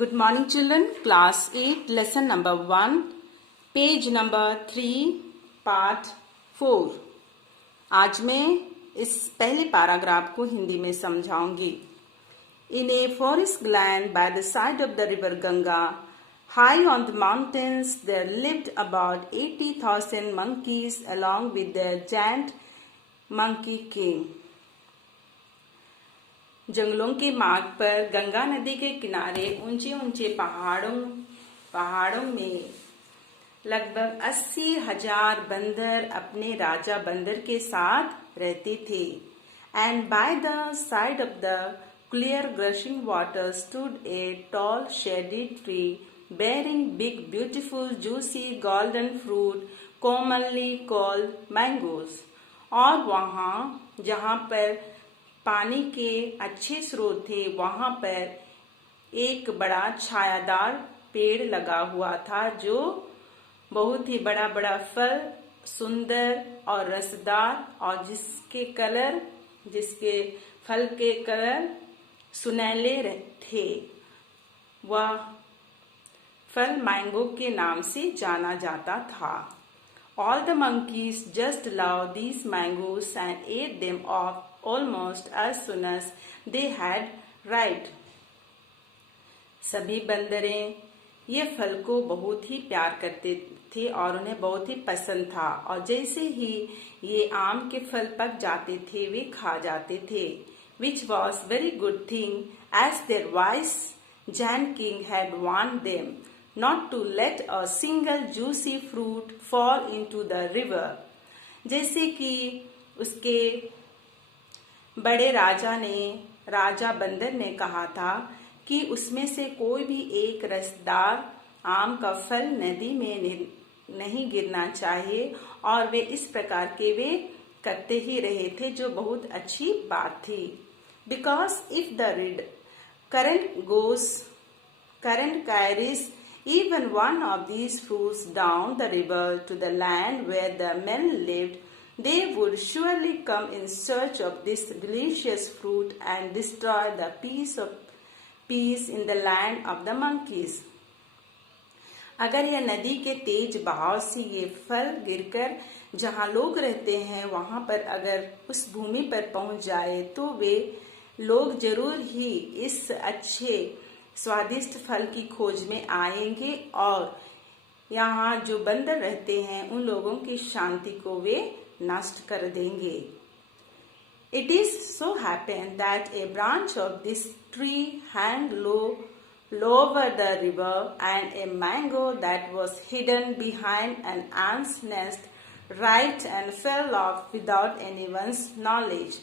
Good morning children, class 8, lesson number 1, page number 3, part 4. आज मैं इस पहले पैराग्राफ को हिंदी में समझाऊंगी. In a forest land by the side of the river Ganga, high on the mountains, there lived about 80,000 monkeys along with their giant monkey king. जंगलों के मार्ग पर गंगा नदी के किनारे ऊंचे ऊंचे पहाड़ों में लगभग 80,000 बंदर अपने राजा बंदर के साथ रहते थे. And by the side of the clear gushing water stood a tall shady tree bearing big beautiful juicy golden fruit commonly called mangoes. और वहाँ जहाँ पर पानी के अच्छे स्रोत थे वहां पर एक बड़ा छायादार पेड़ लगा हुआ था जो बहुत ही बड़ा बड़ा फल सुंदर और रसदार और जिसके फल के कलर सुनहले थे. वह फल मैंगो के नाम से जाना जाता था. All the monkeys just loved these mangoes and ate them off almost as soon as they had ripe. सभी बंदरें ये फल को बहुत ही प्यार करते थे और उन्हें बहुत ही पसंद था और जैसे ही ये आम के फल पक जाते थे वे खा जाते थे. Which was very good thing as their wise giant king had warned them not to let a single juicy fruit fall into the river. जैसे कि उसके बड़े राजा बंदर ने कहा था कि उसमें से कोई भी एक रसदार आम का फल नदी में नहीं गिरना चाहिए और वे इस प्रकार के वे करते ही रहे थे जो बहुत अच्छी बात थी. Because if the current carries even one of these fruits down the river to the land where the men lived, they would surely come in search of this delicious fruit and destroy the peace in the land of the monkeys. अगर यह नदी के तेज बहाव से ये फल गिरकर जहाँ लोग रहते हैं वहां पर अगर उस भूमि पर पहुंच जाए तो वे लोग जरूर ही इस अच्छे स्वादिष्ट फल की खोज में आएंगे और यहाँ जो बंदर रहते हैं उन लोगों की शांति को वे नष्ट कर देंगे. It is so happened that a branch of this tree hung low over the river and a mango that was hidden behind an ant's nest ripened and fell off without anyone's knowledge.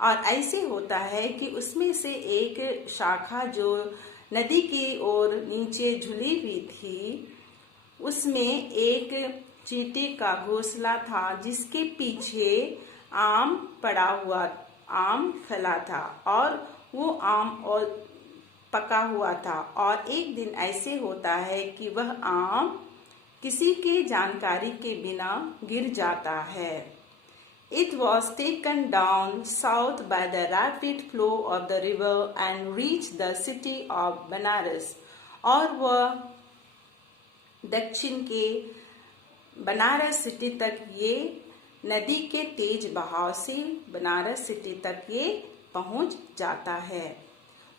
और ऐसे होता है कि उसमें से एक शाखा जो नदी की ओर नीचे झुली हुई थी उसमें एक चींटी का घोंसला था जिसके पीछे आम फला था और वो आम और पका हुआ था. और एक दिन ऐसे होता है कि वह आम किसी के जानकारी के बिना गिर जाता है. It was taken down south by the rapid flow of the river and reached the city of Banaras. और वह दक्षिण के बनारस सिटी तक ये नदी के तेज बहाव से बनारस सिटी तक ये पहुंच जाता है.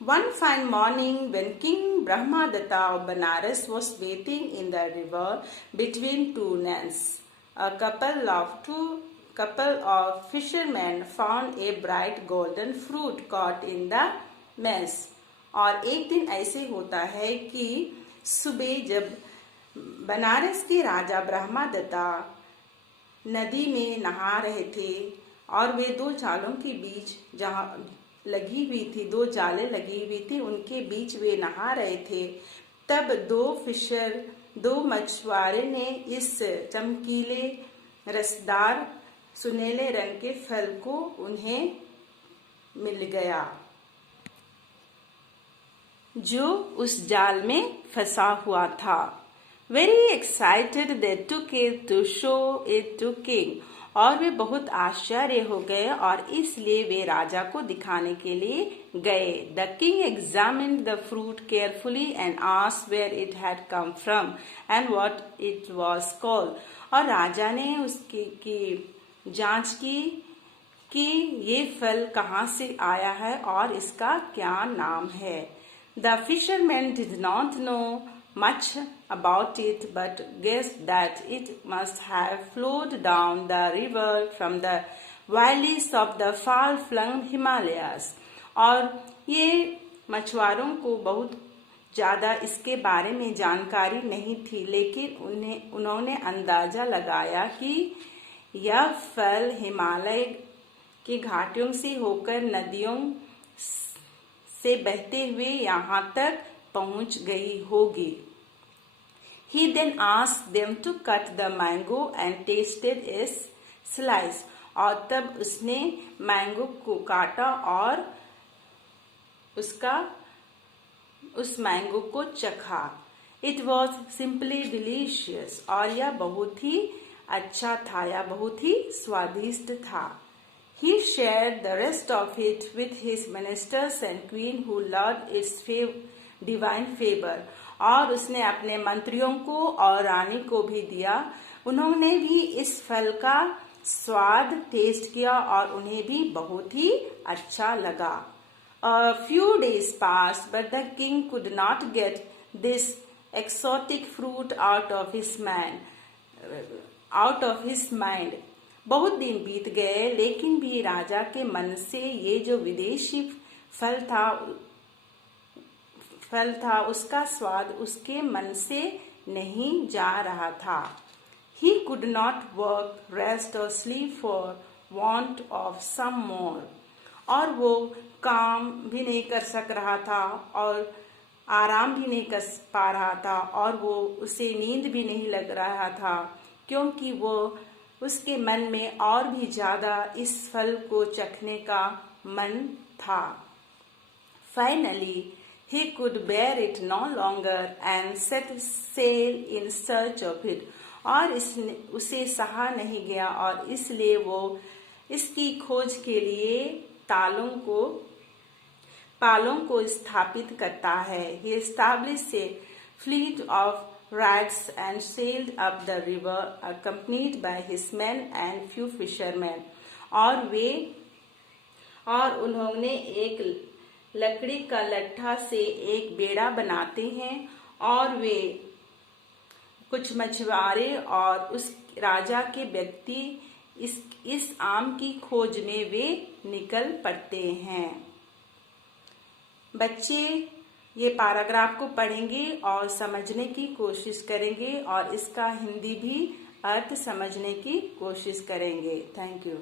One fine morning when King Brahmadatta of Banaras was bathing in the river between two nuns, a couple of fishermen found a bright golden fruit caught in the mess. और एक दिन ऐसे होता है कि सुबह जब बनारस के राजा ब्रह्मदत्ता नदी में नहा रहे थे और वे दो जालों के बीच जहाँ लगी हुई थी दो जालें लगी हुई थी उनके बीच वे नहा रहे थे तब दो मछुआरे ने इस चमकीले रसदार सुनहले रंग के फल को उन्हें मिल गया जो उस जाल में फंसा हुआ था. Very excited they took it to show it to king. और वे बहुत आश्चर्य हो गए और इसलिए वे राजा को दिखाने के लिए गए. The king examined the fruit carefully and asked where it had come from and what it was called. और राजा ने उसकी जांच की कि ये फल कहाँ से आया है और इसका क्या नाम है. The fisherman did not know much about it but guessed that it must have flowed down the river from the valleys of the far-flung Himalayas. और ये मछुआरों को बहुत ज़्यादा इसके बारे में जानकारी नहीं थी, लेकिन उन्होंने अंदाज़ा लगाया कि यह फल हिमालय की घाटियों से होकर नदियों से बहते हुए यहाँ तक पहुँच गई होगी. He then asked them to cut the mango and tasted its slice. और तब उसने मैंगो को काटा और उस मैंगो को चखा. It was simply delicious. और यह बहुत ही अच्छा था, यह बहुत ही स्वादिष्ट था. He shared the rest of it with his ministers and queen who loved its divine favor. और उसने अपने मंत्रियों को और रानी को भी दिया. उन्होंने भी इस फल का स्वाद टेस्ट किया और उन्हें भी बहुत ही अच्छा लगा. A few days passed, but the king could not get this exotic fruit out of his mind. बहुत दिन बीत गए, लेकिन भी राजा के मन से ये जो विदेशी फल था उसका स्वाद उसके मन से नहीं जा रहा था. He could not work, rest or sleep for want of some more. और वो काम भी नहीं कर सक रहा था और आराम भी नहीं कर पा रहा था और वो उसे नींद भी नहीं लग रहा था, क्योंकि वो उसके मन में और भी ज़्यादा इस फल को चखने का मन था. Finally, he could bear it no longer and set sail in search of it. और उसे सहा नहीं गया और इसलिए वो इसकी खोज के लिए पालों को स्थापित करता है. He established a fleet of rats and sailed up the river accompanied by his men and few fishermen. और उन्होंने एक लकड़ी का लट्ठा से एक बेड़ा बनाते हैं और वे कुछ मछुआरे और उस राजा के व्यक्ति इस आम की खोज में वे निकल पड़ते हैं. बच्चे ये पैराग्राफ को पढ़ेंगे और समझने की कोशिश करेंगे और इसका हिंदी भी अर्थ समझने की कोशिश करेंगे. Thank you.